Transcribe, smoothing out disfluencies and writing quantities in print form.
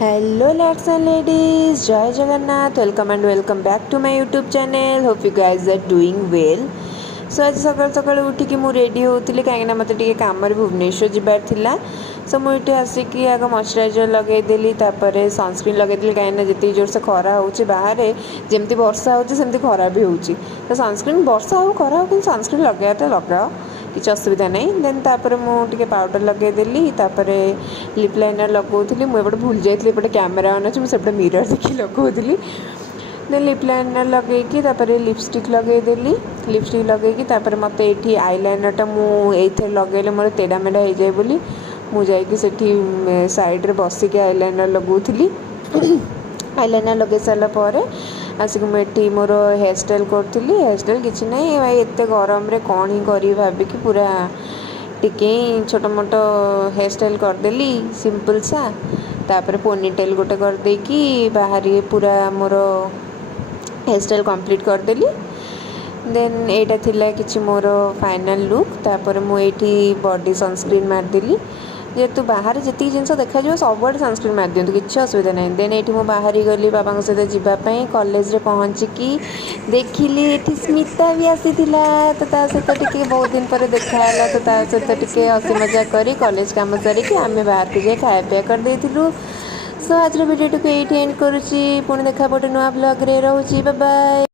Hello let's and ladies, जय Jagannath. Welcome and welcome back to my YouTube channel. Hope you guys are doing well. So आज सकाल सकाल उठिकी मु ready होती कहीं मत टे कम भुवनेश्वर जबार थिला। सो मुझे आसिकी आग मॉइस्चराइजर लगेदेली, सनस्क्रीन लगेदेली कहीं जिते जोर से खरा हो बाहर जमती वर्षा होमती खरा भी हो। तो सनस्क्रीन वर्षा हो खरा हो कि सनस्क्रीन लगाटा लगाओ, किसी असुविधा नहीं। देन तापर मुझे पाउडर लगेदेली, लिप लाइनर लगौली। मुझे भूल जाइए एपटे कैमेरा ऑन अच्छे, मुझे मिरर देखी लगौली। देन लिप लाइनर लगे लिपस्टिक लगेदेली। लिपस्टिक लगे मत ये आईलाइनरटा मुझे लगे मोर तेढ़ा मेढ़ा हो जाए बोली मुझे साइड्रे बसिक आईलाइनर लगौली। आईलाइनर लगे सारापर आसिक मुझे मोर हेयर स्टाइल करी। हेयर स्टाइल किसी ना भाई एत गरम कौन ही करी भाविकी पूरा टिके छोट मोट हेयर स्टाइल करदेली सिंपल सा। तापर पोनीटेल गोटे करदेकी बाहर पूरा मोर हेयर स्टाइल कंप्लीट करदेली। देन एटा थिला किछि मोर फाइनल लुक। तापर मुझे बॉडी सनस्क्रीन मारदेली, जेहेतु बाहर जी जिन देखा सब सनस्क्रीन मार दिंतु किसी असुविधा नहीं। देन ये मुझे बाहर गली बाबा सहित जावाई कॉलेज पहुँचिकी देखिली ये स्मिता भी आसी तो सहित टिके बहुत दिन पर देखा तो सहित टिके हसी मजा करी कॉलेज काम सारिकी आम बाहर को जाए खाया पीया कर देथिलु। सो आज वीडियो टी एंड करुँची, पुणी देखा गोटे नुआ ब्लॉग रे। रोची बाय बाय।